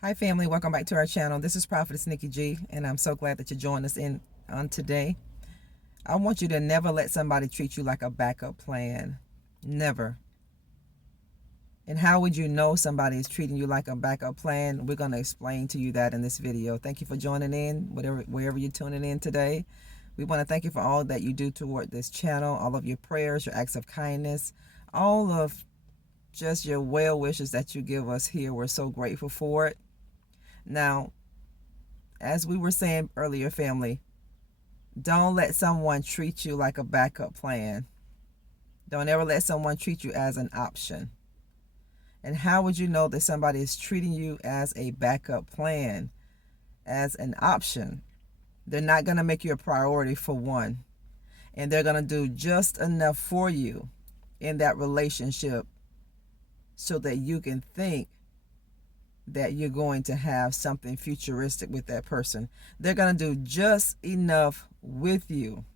Hi family, welcome back to our channel. This is Prophetess Nikki G, and I'm so glad that you joined us in on today. I want you to never let somebody treat you like a backup plan. Never. And how would you know somebody is treating you like a backup plan? We're going to explain to you that in this video. Thank you for joining in, wherever you're tuning in today. We want to thank you for all that you do toward this channel, all of your prayers, your acts of kindness, all of just your well wishes that you give us here. We're so grateful for it. Now, as we were saying earlier, family, don't let someone treat you like a backup plan. Don't ever let someone treat you as an option. And how would you know that somebody is treating you as a backup plan, as an option? They're not going to make you a priority, for one. And they're going to do just enough for you in that relationship so that you can think that you're going to have something futuristic with that person. They're going to do just enough with you.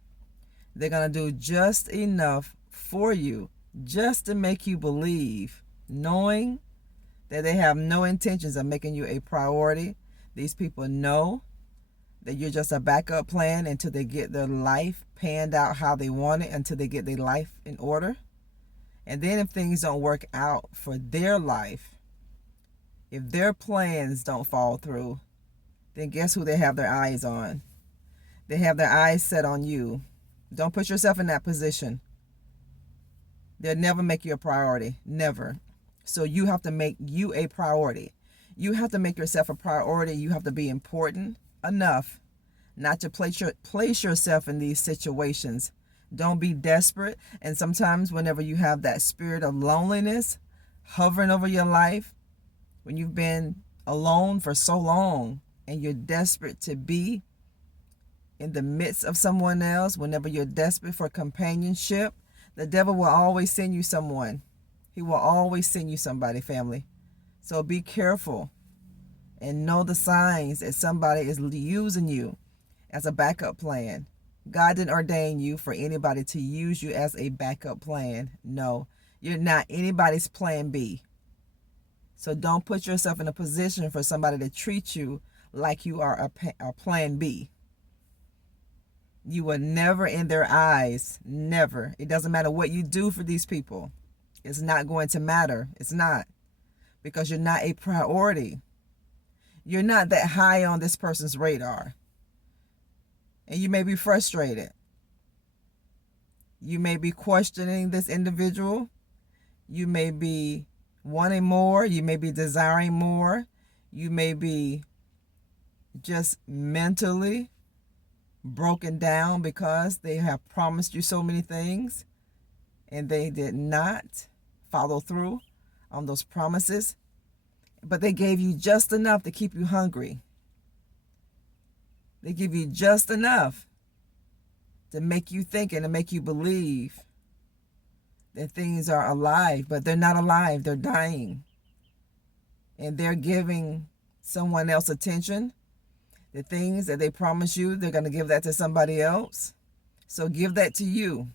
They're going to do just enough for you, just to make you believe, knowing that they have no intentions of making you a priority. These people know that you're just a backup plan until they get their life panned out how they want it, until they get their life in order. And then if things don't work out for their life, if their plans don't fall through, then guess who they have their eyes on? They have their eyes set on you. Don't put yourself in that position. They'll never make you a priority. Never. So you have to make you a priority. You have to make yourself a priority. You have to be important enough not to place yourself in these situations. Don't be desperate. And sometimes whenever you have that spirit of loneliness hovering over your life, when you've been alone for so long and you're desperate to be in the midst of someone else, whenever you're desperate for companionship, the devil will always send you someone. He will always send you somebody, family. So be careful and know the signs that somebody is using you as a backup plan. God didn't ordain you for anybody to use you as a backup plan. No, you're not anybody's plan B. So don't put yourself in a position for somebody to treat you like you are a plan B. You will never, in their eyes, never. It doesn't matter what you do for these people. It's not going to matter. It's not. Because you're not a priority. You're not that high on this person's radar. And you may be frustrated. You may be questioning this individual. You may be wanting more. You may be desiring more. You may be just mentally broken down because they have promised you so many things and they did not follow through on those promises. But they gave you just enough to keep you hungry. They give you just enough to make you think and to make you believe that things are alive, but they're not alive. They're dying. And they're giving someone else attention. The things that they promise you, they're going to give that to somebody else. So give that to you.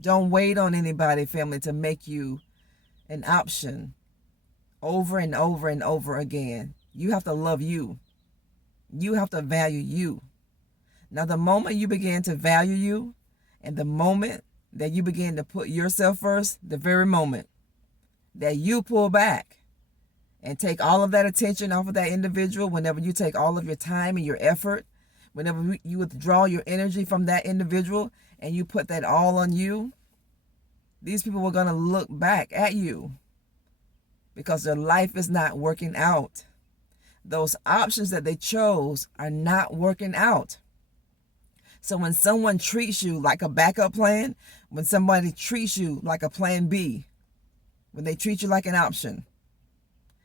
Don't wait on anybody, family, to make you an option over and over and over again. You have to love you. You have to value you. Now, the moment you begin to value you, and the moment that you begin to put yourself first, the very moment that you pull back and take all of that attention off of that individual, whenever you take all of your time and your effort, whenever you withdraw your energy from that individual and you put that all on you, these people are going to look back at you because their life is not working out. Those options that they chose are not working out. So when someone treats you like a backup plan, when somebody treats you like a plan B, when they treat you like an option,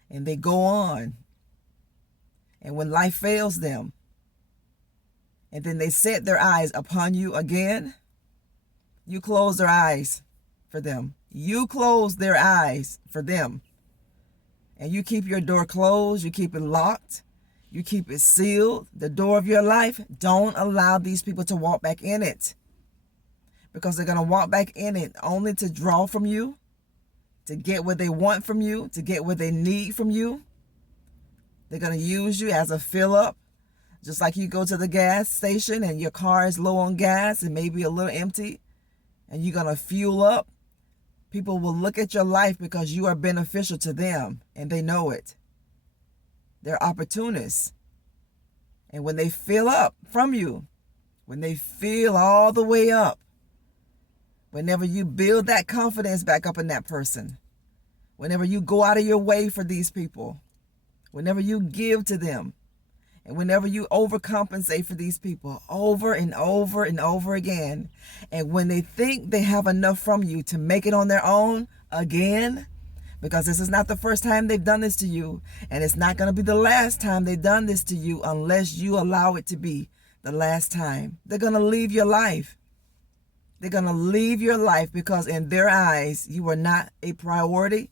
and they go on, and when life fails them, and then they set their eyes upon you again, you close their eyes for them. You close their eyes for them. And you keep your door closed, you keep it locked, you keep it sealed, the door of your life. Don't allow these people to walk back in it. Because they're going to walk back in it only to draw from you, to get what they want from you, to get what they need from you. They're going to use you as a fill up. Just like you go to the gas station and your car is low on gas and maybe a little empty, and you're going to fuel up. People will look at your life because you are beneficial to them, and they know it. They're opportunists. And when they fill up from you, when they fill all the way up, whenever you build that confidence back up in that person, whenever you go out of your way for these people, whenever you give to them, and whenever you overcompensate for these people over and over and over again, and when they think they have enough from you to make it on their own again, because this is not the first time they've done this to you, and it's not going to be the last time they've done this to you unless you allow it to be the last time. They're going to leave your life. They're going to leave your life because in their eyes, you are not a priority.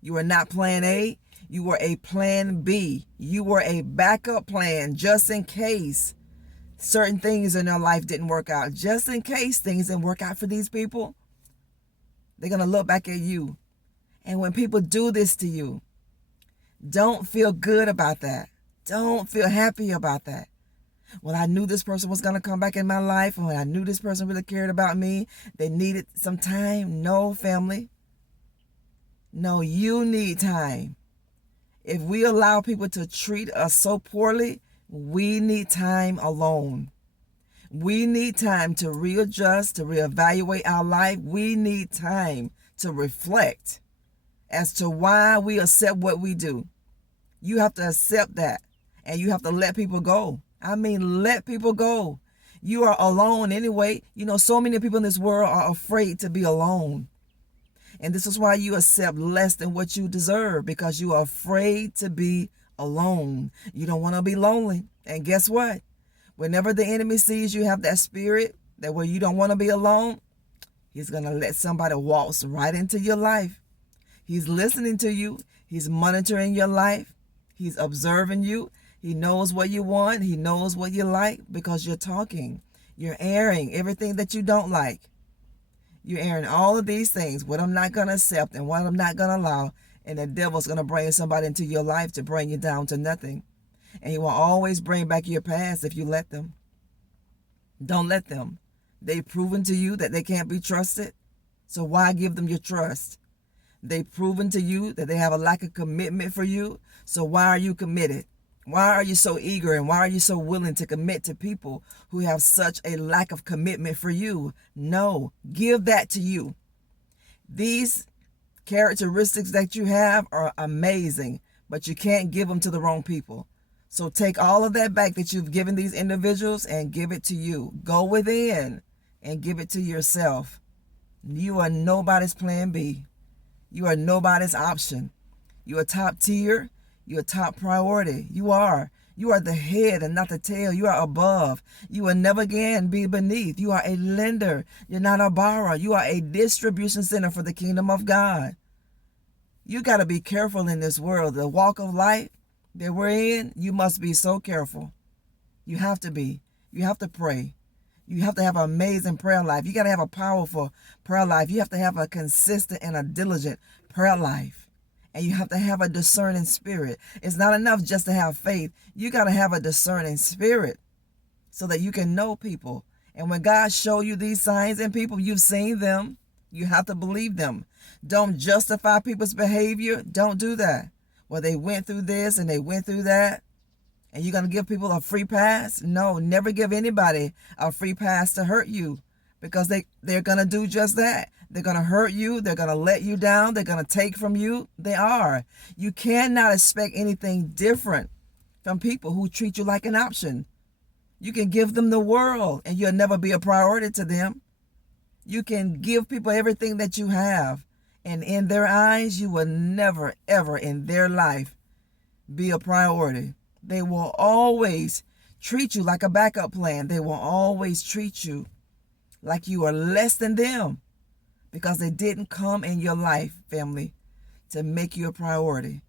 You are not plan A. You were a plan B. You were a backup plan just in case certain things in their life didn't work out. Just in case things didn't work out for these people, they're going to look back at you. And when people do this to you, don't feel good about that. Don't feel happy about that. Well, I knew this person was going to come back in my life, or I knew this person really cared about me. They needed some time. No, family. No, you need time. If we allow people to treat us so poorly, we need time alone. We need time to readjust, to reevaluate our life. We need time to reflect as to why we accept what we do. You have to accept that, and you have to let people go. I mean, let people go. You are alone anyway. You know, so many people in this world are afraid to be alone. And this is why you accept less than what you deserve, because you are afraid to be alone. You don't want to be lonely. And guess what? Whenever the enemy sees you have that spirit that where you don't want to be alone, he's going to let somebody waltz right into your life. He's listening to you. He's monitoring your life. He's observing you. He knows what you want. He knows what you like because you're talking. You're airing everything that you don't like. You're airing all of these things, what I'm not going to accept and what I'm not going to allow. And the devil's going to bring somebody into your life to bring you down to nothing. And he will always bring back your past if you let them. Don't let them. They've proven to you that they can't be trusted. So why give them your trust? They've proven to you that they have a lack of commitment for you. So why are you committed? Why are you so eager and why are you so willing to commit to people who have such a lack of commitment for you? No, give that to you. These characteristics that you have are amazing, but you can't give them to the wrong people. So take all of that back that you've given these individuals and give it to you. Go within and give it to yourself. You are nobody's plan B. You are nobody's option. You are top tier. You are top priority. You are the head and not the tail. You are above. You will never again be beneath. You are a lender. You're not a borrower. You are a distribution center for the kingdom of God. You got to be careful in this world. The walk of life that we're in, you must be so careful. You have to be. You have to pray. You have to have an amazing prayer life. You got to have a powerful prayer life. You have to have a consistent and a diligent prayer life. And you have to have a discerning spirit. It's not enough just to have faith. You got to have a discerning spirit so that you can know people. And when God show you these signs in people, you've seen them. You have to believe them. Don't justify people's behavior. Don't do that. Well, they went through this and they went through that. And you're going to give people a free pass? No, never give anybody a free pass to hurt you, because they're going to do just that. They're going to hurt you. They're going to let you down. They're going to take from you. They are. You cannot expect anything different from people who treat you like an option. You can give them the world and you'll never be a priority to them. You can give people everything that you have, and in their eyes, you will never, ever in their life be a priority. They will always treat you like a backup plan. They will always treat you like you are less than them, because they didn't come in your life, family, to make you a priority.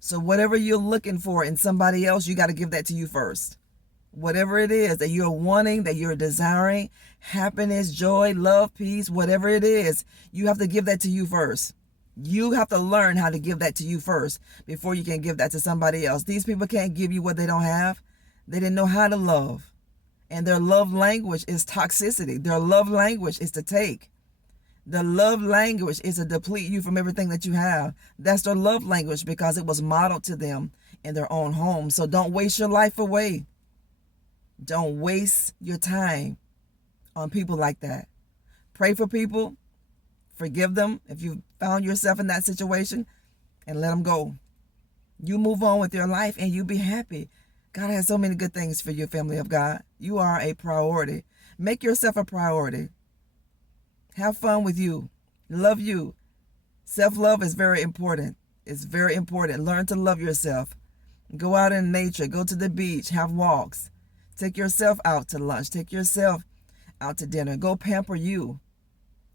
So whatever you're looking for in somebody else, you got to give that to you first. Whatever it is that you're wanting, that you're desiring, happiness, joy, love, peace, whatever it is, you have to give that to you first. You have to learn how to give that to you first before you can give that to somebody else. These people can't give you what they don't have. They didn't know how to love. And their love language is toxicity. Their love language is to take. The love language is to deplete you from everything that you have. That's their love language because it was modeled to them in their own home. So don't waste your life away. Don't waste your time on people like that. Pray for people. Forgive them if you found yourself in that situation, and let them go. You move on with your life and you be happy. God has so many good things for you, family of God. You are a priority. Make yourself a priority. Have fun with you. Love you. Self-love is very important. It's very important. Learn to love yourself. Go out in nature. Go to the beach. Have walks. Take yourself out to lunch. Take yourself out to dinner. Go pamper you.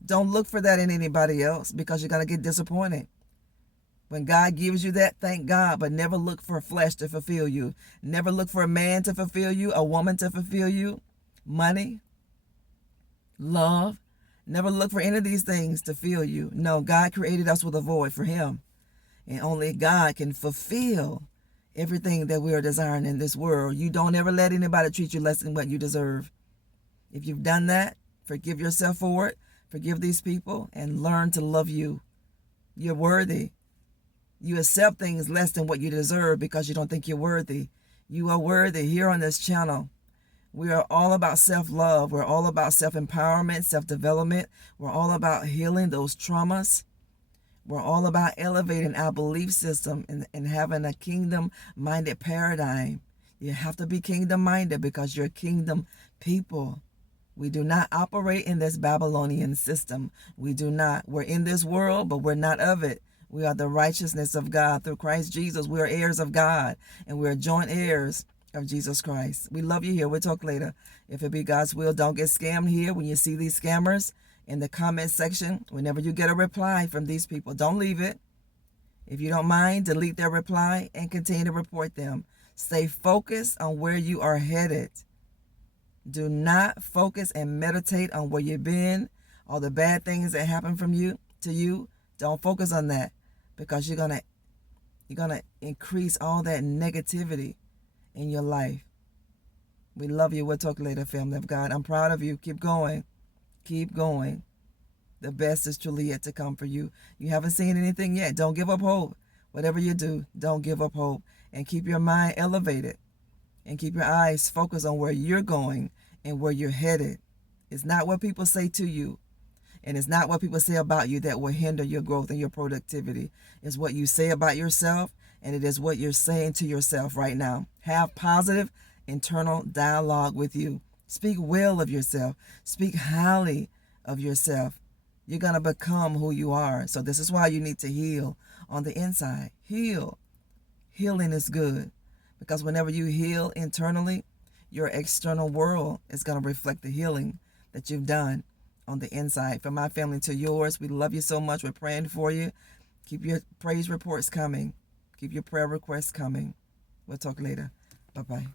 Don't look for that in anybody else because you're going to get disappointed. When God gives you that, thank God, but never look for flesh to fulfill you. Never look for a man to fulfill you, a woman to fulfill you, money, love. Never look for any of these things to fill you. No, God created us with a void for him. And only God can fulfill everything that we are desiring in this world. You don't ever let anybody treat you less than what you deserve. If you've done that, forgive yourself for it. Forgive these people and learn to love you. You're worthy. You accept things less than what you deserve because you don't think you're worthy. You are worthy. Here on this channel, we are all about self-love. We're all about self-empowerment, self-development. We're all about healing those traumas. We're all about elevating our belief system and having a kingdom-minded paradigm. You have to be kingdom-minded because you're kingdom people. We do not operate in this Babylonian system. We do not. We're in this world, but we're not of it. We are the righteousness of God through Christ Jesus. We are heirs of God, and we are joint heirs of Jesus Christ. We love you here. We'll talk later. If it be God's will, don't get scammed here. When you see these scammers in the comment section, whenever you get a reply from these people, don't leave it. If you don't mind, delete their reply and continue to report them. Stay focused on where you are headed. Do not focus and meditate on where you've been, all the bad things that happen from you to you. Don't focus on that because you're gonna increase all that negativity in your life. We love you. We'll talk later, family of God. I'm proud of you. Keep going. Keep going. The best is truly yet to come for you. You haven't seen anything yet. Don't give up hope. Whatever you do, don't give up hope. And keep your mind elevated. And keep your eyes focused on where you're going and where you're headed. It's not what people say to you. And it's not what people say about you that will hinder your growth and your productivity. It's what you say about yourself, and it is what you're saying to yourself right now. Have positive internal dialogue with you. Speak well of yourself. Speak highly of yourself. You're going to become who you are. So this is why you need to heal on the inside. Heal. Healing is good. Because whenever you heal internally, your external world is going to reflect the healing that you've done on the inside. From my family to yours, we love you so much. We're praying for you. Keep your praise reports coming. Keep your prayer requests coming. We'll talk later. Bye-bye.